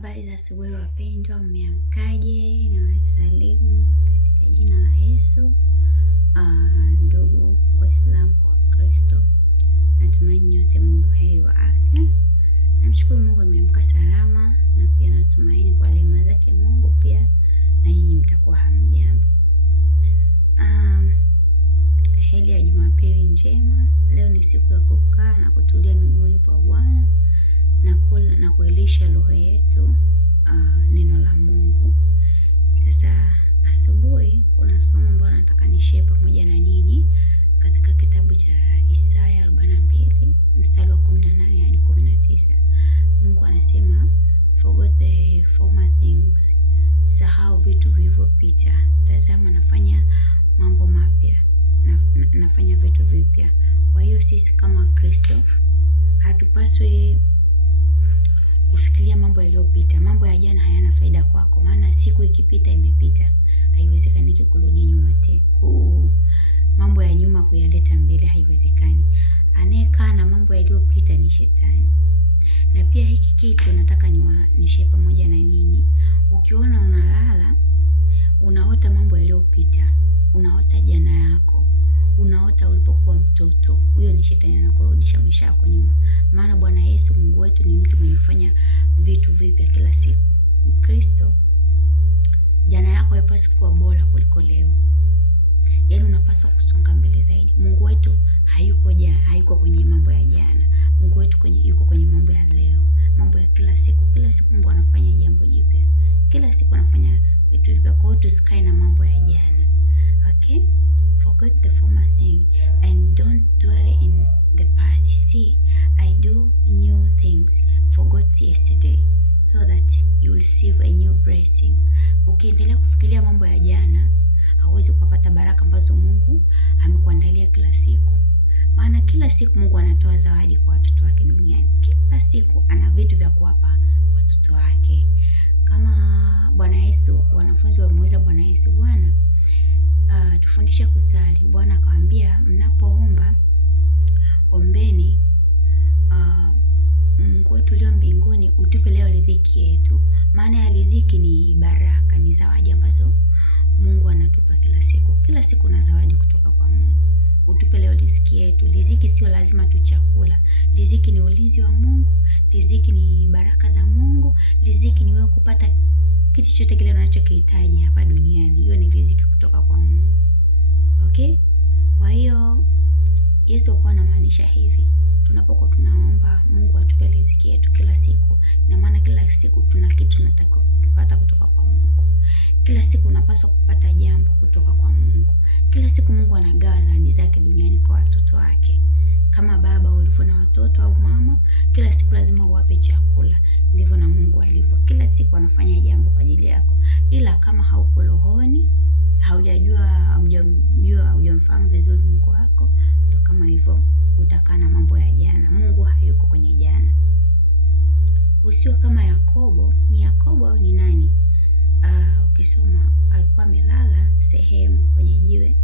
Habari za asubuhi wapendwa, mmeamkaje? Na wasalimu katika jina la Yesu. Ndugu Waislamu kwa Kristo, natumaini nyote mbuheri wa afya. Namshukuru Mungu nimeamka salama, na pia natumaini kwa rehema zake Mungu pia na nyinyi mtakuwa hamjambo. Heri ya Jumapili njema. Leo ni siku ya kukaa na kutulia miguuni pa Bwana na kuilisha roho yetu neno la Mungu. Sasa asubuhi kuna somo ambalo nataka nishare pamoja na nyinyi katika kitabu cha Isaya 42 mstari wa 18 hadi 19. Mungu anasema, forget the former things, sahau vitu vilivyopita, tazama nafanya mambo mapya, nafanya vitu vipya. Kwa hiyo sisi kama Wakristo hatupaswi kufikiria mambo yaliyopita. Mambo ya jana hayana faida kwako, maana siku ikipita imepita. Haiwezekani kurudi nyuma tena. Mambo ya nyuma kuyaleta mbele haiwezekani. Anayekaa na mambo yaliyopita ni shetani. Na pia hiki kitu nataka nishare pamoja na nyinyi. Ukiona unalala, unaota mambo yaliyopita, unaota jana yako, unaota ulipokuwa mtoto, huyo ni shetani anakurudisha maisha yako nyuma. Maana Bwana Yesu Mungu wetu ni mtu mwenye kufanya vitu vipya kila siku. Mkristo, jana yako haipaswi kuwa bora kuliko leo. Yaani unapaswa kusonga mbele zaidi. Mungu wetu hayuko kwenye mambo ya jana. Mungu wetu yuko kwenye mambo ya leo, mambo ya kila siku. Kila siku Mungu anafanya jambo jipya. Kila siku anafanya vitu vipya. Kwa hiyo tusikae na mambo ya jana. Okay? Forget the former thing and don't dwell in the past. See, I do new things. Forget yesterday so that you will receive a new blessing. Ukiendelea kufikiria mambo ya jana, hauwezi ukapata baraka ambazo Mungu amekuandalia kila siku. Maana kila siku Mungu anatoa zawadi kwa watoto wake duniani. Kila siku ana vitu vya kuwapa watoto wake. Kama Bwana Yesu, wanafunzi wamuuliza Bwana Yesu, Bwana, tufundishe kusali. Bwana akamwambia, mnapoomba ombeni, Mungu wetu ulio mbinguni, utupe leo riziki yetu. Maana ya riziki ni baraka, ni zawadi ambazo Mungu anatupa kila siku. Kila siku na zawadi kutoka kwa Mungu. Utupe leo riziki yetu. Riziki sio lazima tu chakula. Riziki ni ulinzi wa Mungu. Riziki ni baraka za Mungu. Riziki ni wewe kupata kitu chochote kile unachokihitaji hapa duniani. Hiyo ni riziki kutoka kwa Mungu. Okay? Kwa hiyo Yesu alikuwa anamaanisha hivi. Tunapokuwa tunaomba Mungu atupe riziki yetu kila siku. Ina maana kila siku tuna kitu tunatakiwa kupata kutoka kwa Mungu. Kila siku unapaswa kupata jambo kutoka kwa Mungu. Kila siku Mungu anagawa zawadi zake duniani kwa watoto wake. Kama baba ulivyo na watoto au mama, kila siku lazima uwape chakula. Ndivyo na Mungu alivyo. Kila siku anafanya jambo kwa ajili yako. Ila kama hauko rohoni, hujamfahamu vizuri Mungu wako, ndio kama hivyo utakaa na mambo ya jana. Mungu hayuko kwenye jana. Usio kama Yakobo. Ni Yakobo au ni nani? Ukisoma alikuwa amelala sehemu kwenye jiwe.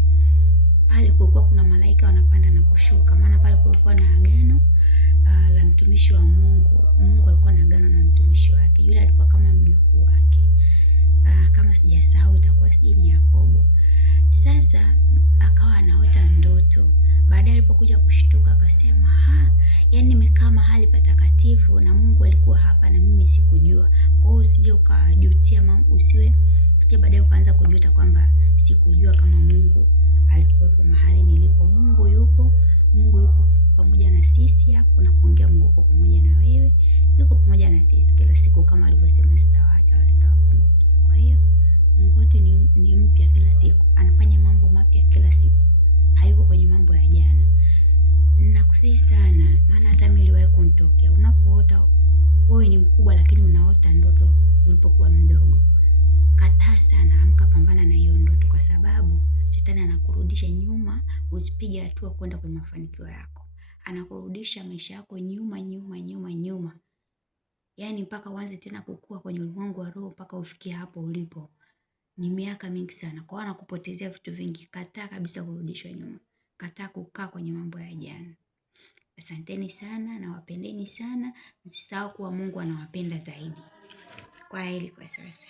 Pale kulikuwa kuna malaika wanapanda na kushuka. Maana pale kulikuwa na agano la mtumishi wa Mungu. Mungu alikuwa na agano na mtumishi wake. Yule alikuwa kama mjukuu wake. Kama sijasahau itakuwa ni Yakobo. Sasa akawa anaota ndoto. Baadaye alipokuja kushtuka akasema, yaani nimekaa mahali patakatifu na Mungu alikuwa hapa na mimi sikujua. Kwa hiyo usije ukajutia usije baadaye ukaanza kujuta kwamba sikujua kama Mungu alikuwepo mahali nilipo. Mungu yupo pamoja na sisi hapo, na kuongea Mungu yuko pamoja na wewe. Yuko pamoja na sisi kila siku kama alivyosema, sitawaacha wala sitawapungukia. Kwa hiyo Mungu wetu ni mpya kila siku. Anafanya mambo mapya kila siku. Hayuko kwenye mambo ya jana. Nakusihi sana, maana hata mimi iliwahi kunitokea. Unapoota wewe ni mkubwa lakini unaota ndoto ulipokuwa mdogo, kataa sana, amka pambana na hiyo ndoto, kwa sababu shetani anakurudisha nyuma, usipige hatua kwenda kwenye mafanikio yako. Anakurudisha maisha yako nyuma. Yaani mpaka uanze tena kukua kwenye ulimwengu wa roho mpaka ufikie hapo ulipo. Ni miaka mingi sana. Kwa hiyo anakupotezea vitu vingi. Kataa kabisa kurudishwa nyuma. Kataa kukaa kwenye mambo ya jana. Asanteni sana na wapendeni sana. Msisahau kuwa Mungu anawapenda zaidi. Kwaheri kwa sasa.